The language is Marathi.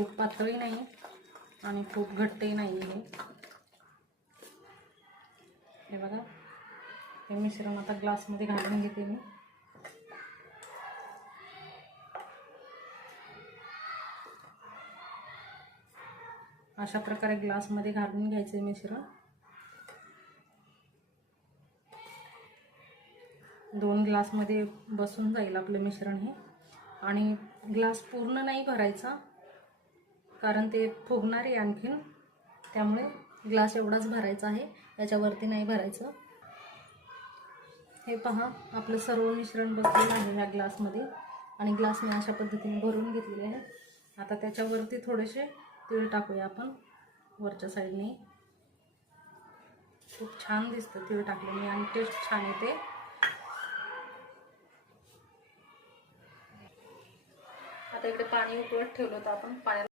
खूप पातळही नाही आणि खूप घट्टही नाही आहे. हे बघा, हे मिश्रण आता ग्लासमध्ये घालून घेते मी. अशा प्रकारे ग्लासमध्ये घालून घ्यायचे मिश्रण. 2 ग्लासमध्ये बसून जाईल आपलं मिश्रण हे. आणि ग्लास पूर्ण नाही भरायचा, कारण ते फुगणार आहे आणखीन, त्यामुळे ग्लास एवढाच भरायचा आहे, याच्यावरती नाही भरायचं. हे पहा, आपलं सर्व मिश्रण बसलेलं आहे ह्या ग्लासमध्ये आणि ग्लास मी अशा पद्धतीने भरून घेतलेले आहे. आता त्याच्यावरती थोडेसे तीळ टाकूया आपण वरच्या साईडने. खूप छान दिसतं तीळ टाकल्याने आणि टेस्ट छान येते. आता इकडे पाणी उकळत ठेवलं होतं आपण. पाण्याला